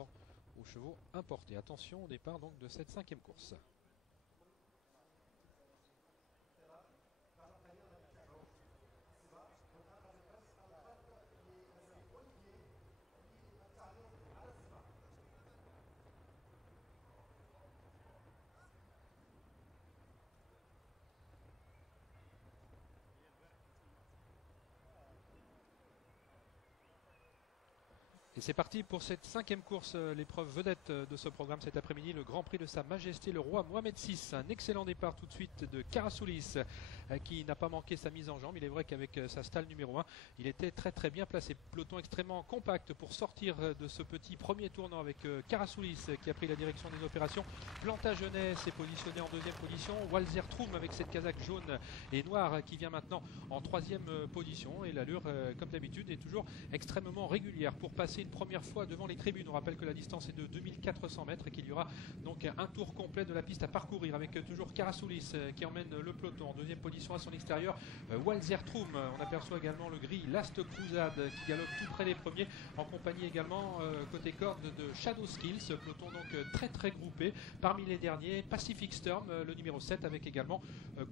rapport aux chevaux importés. Attention au départ donc de cette 5e course. Et c'est parti pour cette 5e course, l'épreuve vedette de ce programme cet après-midi, le Grand Prix de Sa Majesté le Roi Mohamed VI. Un excellent départ tout de suite de Karasoulis qui n'a pas manqué sa mise en jambe. Il est vrai qu'avec sa stalle numéro 1, il était très bien placé. Peloton extrêmement compact pour sortir de ce petit premier tournant avec Karasoulis qui a pris la direction des opérations. Plantagenet s'est positionné en 2e position. Walzer Troum avec cette casaque jaune et noire qui vient maintenant en 3e position. Et l'allure, comme d'habitude, est toujours extrêmement régulière pour passer une première fois devant les tribunes. On rappelle que la distance est de 2400 mètres et qu'il y aura donc un tour complet de la piste à parcourir avec toujours Karasoulis qui emmène le peloton en 2e position à son extérieur. Walzer Troum, on aperçoit également le gris Last Crusade qui galope tout près des premiers en compagnie également côté corde de Shadow Skills. Peloton donc très groupé. Parmi les derniers, Pacific Storm, le numéro 7 avec également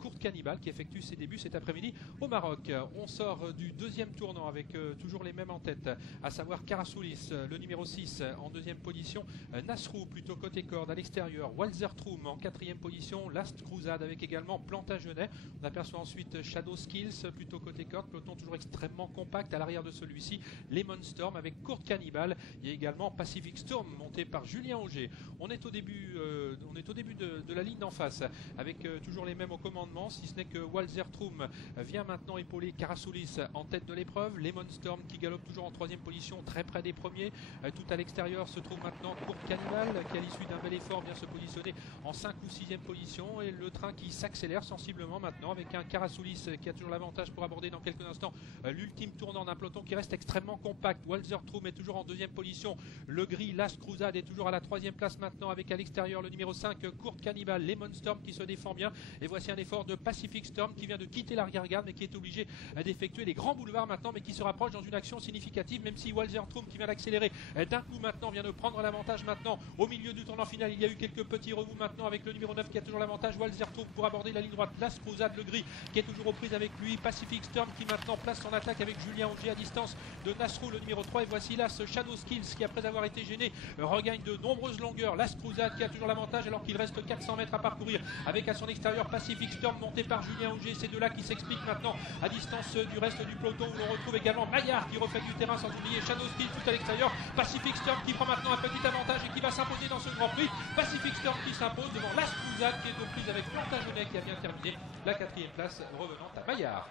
Kurt Cannibal qui effectue ses débuts cet après-midi au Maroc. On sort du 2e tournant avec toujours les mêmes en tête, à savoir Karasoulis, le numéro 6 en 2e position, Nasrou plutôt côté corde à l'extérieur, Walzer Troum en 4e position, Last Crusade avec également Plantagenet. On aperçoit ensuite Shadow Skills plutôt côté corde, peloton toujours extrêmement compact à l'arrière de celui-ci, Lemon Storm avec Kurt Cannibal. Il y a également Pacific Storm monté par Julien Auger. On est au début de la ligne d'en face avec toujours les mêmes au commandement, si ce n'est que Walzer Troum vient maintenant épauler Karasoulis en tête de l'épreuve. Lemon Storm qui galope toujours en 3e position, très près des premiers. Tout à l'extérieur se trouve maintenant Kurt Cannibal qui à l'issue d'un bel effort vient se positionner en 5 ou 6e position et le train qui s'accélère sensiblement maintenant avec un Karasoulis qui a toujours l'avantage pour aborder dans quelques instants l'ultime tournant d'un peloton qui reste extrêmement compact. Walzer Troum est toujours en 2e position, le gris Last Crusade est toujours à la 3e place maintenant avec à l'extérieur le numéro 5 Kurt Cannibal, Lemon Storm qui se défend bien et voici un effort de Pacific Storm qui vient de quitter l'arrière-garde mais qui est obligé d'effectuer les grands boulevards maintenant mais qui se rapproche dans une action significative même si Walzer Troum qui vient d'accélérer d'un coup maintenant vient de prendre l'avantage maintenant au milieu du tournant final. Il y a eu quelques petits remous maintenant avec le numéro 9 qui a toujours l'avantage, Walzer Troum pour aborder la ligne droite, Last Crusade le gris qui est toujours aux prises avec lui, Pacific Storm qui maintenant place son attaque avec Julien Auger à distance de Nasrou le numéro 3 et voici là ce Shadow Skills qui après avoir été gêné regagne de nombreuses longueurs, Last Crusade qui a toujours l'avantage alors qu'il reste 400 mètres à parcourir avec à son extérieur Pacific Storm monté par Julien Auger. Ces deux-là qui s'expliquent maintenant à distance du reste du peloton où l'on retrouve également Maillard qui refait du terrain sans oublier Shadow Skills tout à l'extérieur. Pacific Storm qui prend maintenant un petit avantage et qui va s'imposer dans ce Grand Prix. Pacific Storm qui s'impose devant Last Crusade qui est aux prises avec Plantagenet qui a bien terminé la 4e place revenant à Maillard.